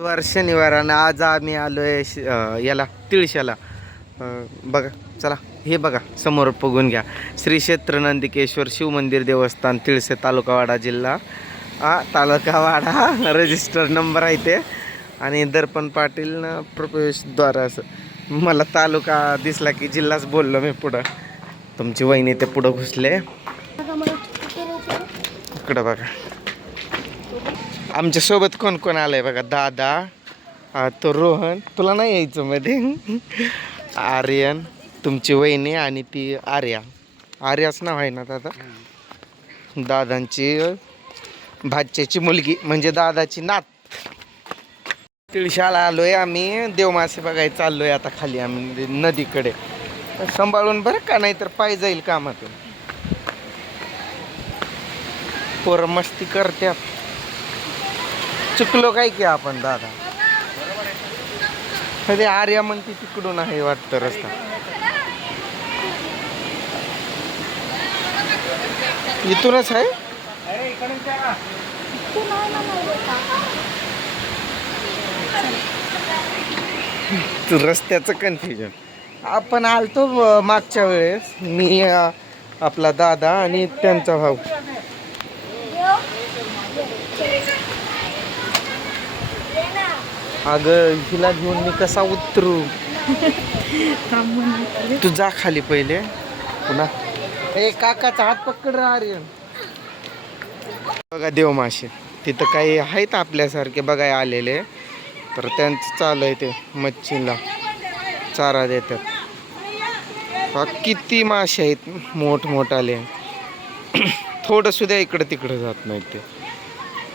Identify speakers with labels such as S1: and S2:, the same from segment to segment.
S1: वार शनिवार आणि आज आम्ही श- अं, याला तिळशाला. बघा चला हे बघा समोर बघून घ्या. श्री क्षेत्र नंदिकेश्वर शिवमंदिर देवस्थान तिळसे तालुका वाडा जिल्हा. हा तालुका वाडा रजिस्टर नंबर आहे ते. आणि दर्पण पाटील न प्रवेशद्वार असं मला तालुका दिसला की जिल्हाच बोललो मी पुढं. तुमची वहिनी ते पुढं घुसले. इकडं बघा. आमच्यासोबत कोण कोण कोण आलंय बघा? दादा तो रोहन. तुला नाही यायचं मध्ये? आर्यन तुमची वहिनी आणि ती आर्या. आर्याच नाव आहे ना दादा? दादांची भाच्याची मुलगी म्हणजे दादाची नात. तिळशाला आलोय आम्ही. देवमासे बघायला चाललोय आता खाली आम्ही नदीकडे. सांभाळून बरं का? नाही तर पाय जाईल कामातून. पोरं मस्ती करत्यात चुकलो काय की आपण दादा? अरे आर्या म्हणते तिकडून आहे वाटतं रस्ता. इथूनच आहे? रस्त्याचं कन्फ्युजन आपण आलतो मागच्या वेळेस. मी आपला दादा आणि त्यांचा भाऊ. अगं हिला घेऊन मी कसा उतरू? तू जा खाली पहिले. पुन्हा. ए काकाचा हात पकड आर्यन. बघा देवमाशे तिथं काही आहेत आपल्यासारखे बघाय आलेले. तर त्यांचं चालू आहे ते मच्छीला. चारा देतात. किती मासे आहेत मोठमोठाले. थोडं सुद्धा इकडं तिकडं जात नाही ते.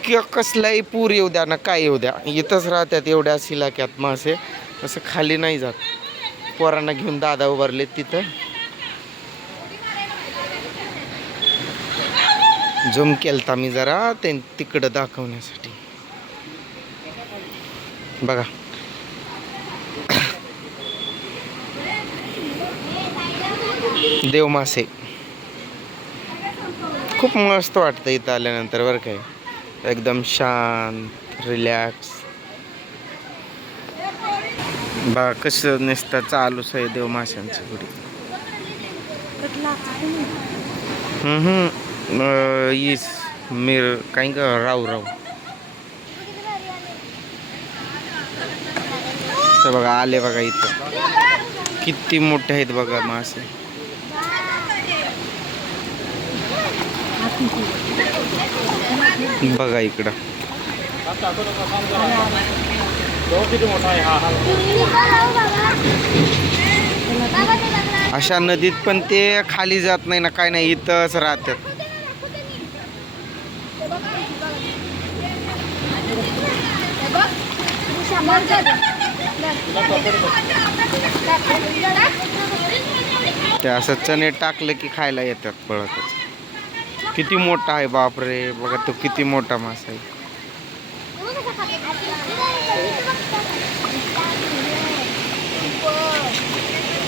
S1: किंवा कसलाही पूर येऊ द्या ना काय येऊ द्या. इथंच राहतात एवढ्या सिलाक्यात मासे. असं खाली नाही जात. पोरांना घेऊन दादा उभारले तिथं. झुम केलता मी जरा ते तिकडं दाखवण्यासाठी. बघा. देव मासे. खूप मस्त वाटतं इथं आल्यानंतर बरं काय एकदम शांत रिलॅक्स बा कसं नेसता चालूच आहे देव माशांची गुडी इस मीर काही का राव राव. तर बघा आले बघा इथं. किती मोठे आहेत बघा मासे. बघा इकडं. अशा नदीत पण ते खाली जात नाही ना काय नाही इथंच राहतात. ते असं चणे टाकलं की खायला येतात पळतच. किती मोठा आहे बापरे. बघा तो किती मोठा मासा आहे.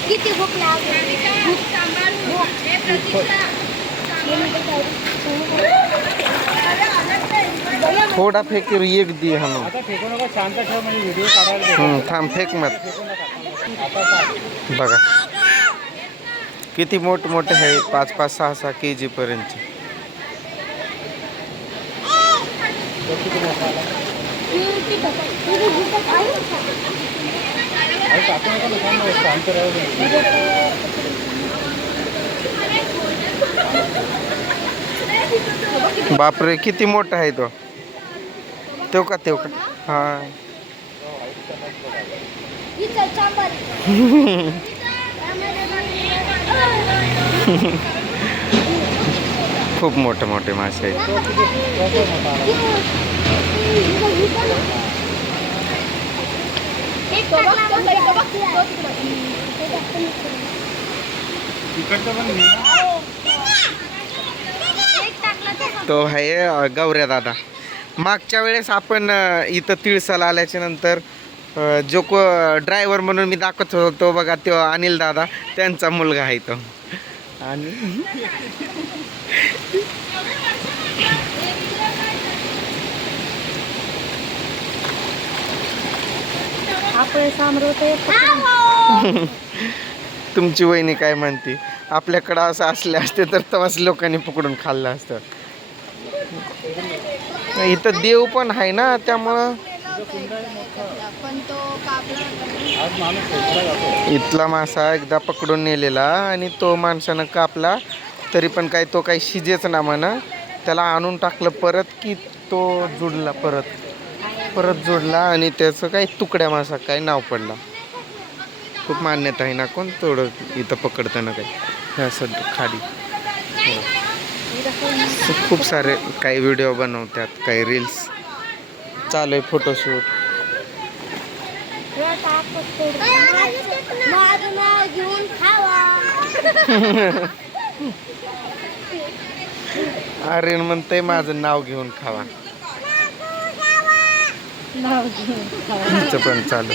S2: किती भूक लागली? भूक.
S1: थोडा फेक एक दी हम
S3: आता फेकू नका शांत ठेव म्हणजे व्हिडिओ काढायला दे.
S1: हम्म, थांब फेक मत बघा. किती मोठ मोठे आहे पाच पाच सहा सहा के जी पर्यंत बापरे किती मोठा आहे तो. तेव का तेव का? हा. खूप मोठे मोठे मासे आहेत. तो आहे गौऱ्या दादा मागच्या वेळेस आपण इथं तिळसाला आल्याच्यानंतर जो को ड्रायव्हर म्हणून मी दाखवत होतो बघा तो अनिल दादा त्यांचा मुलगा आहे तो आणि तुमची वहिनी काय म्हणते? आपल्याकडं असं असले असते तर तेव्हाच लोकांनी पकडून खाल्लं असतं. इथं देव पण आहे ना त्यामुळं.
S2: पण तो कापला
S3: आज माणूस खेचला जातो
S1: इथला मासा एकदा पकडून नेलेला आणि तो माणसानं कापला. तरी पण काय तो काही शिजेच ना म्हणा. त्याला आणून टाकलं परत की तो जुडला परत. परत जोडला आणि त्याचं काही तुकड्या मासा काय नाव पडला. खूप मान्यता आहे ना कोण? थोडं इथं पकडताना काही. हे असं खाली. हो. खूप सारे काही व्हिडिओ बनवतात काही रील्स चालू आहे फोटोशूट
S2: घेऊन
S1: आर्यन म्हणतंय माझं नाव घेऊन खावा हिचं पण चालू.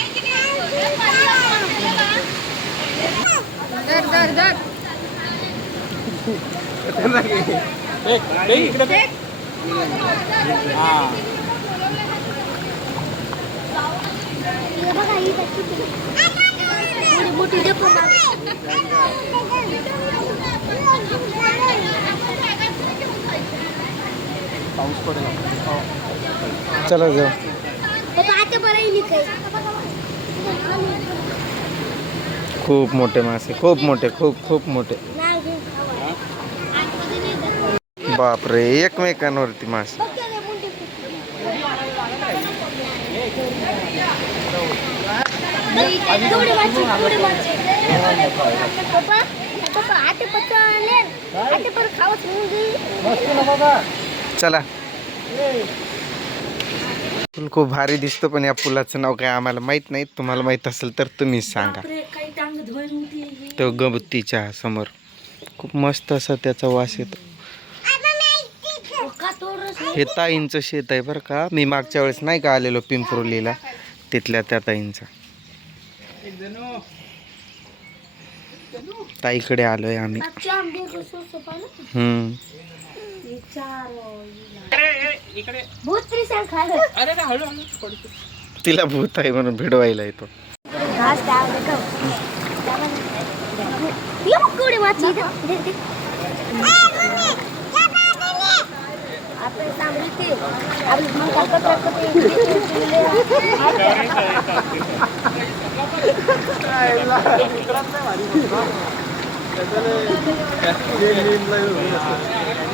S3: हा
S2: मोठी मोठी देखो
S3: पाऊस पडेल
S1: चला जाऊ
S2: आता बरं मी काही
S1: खूप मोठे मासे खूप मोठे खूप खूप मोठे
S2: नाव घेऊन खावा आतमध्ये नाही जात.
S1: बापरे एकमेकांवरती मासे
S2: बघ त्याला मोठी थोडी वाची थोडी वाची पप्पा
S1: चला. पूल खूप भारी दिसतो पण या पुलाचं नाव काय आम्हाला माहीत नाही. तुम्हाला माहीत असेल तर तुम्हीच सांगा. तो गवतीच्या समोर. खूप मस्त असा त्याचा वास येतो. हे ताईंचं शेत आहे बरं का. मी मागच्या वेळेस नाही का आलेलो पिंपरोलीला. तिथल्या त्या ताईंचा. ताईकडे आलोय आम्ही. तिला भूत आहे म्हणून भिडवायला येतो.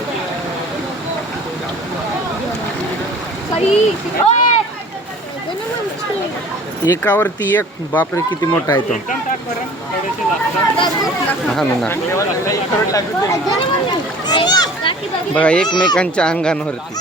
S1: एकावरती एक बापरे किती मोठा आहे तो. हा ना. बघा एकमेकांच्या अंगांवरती.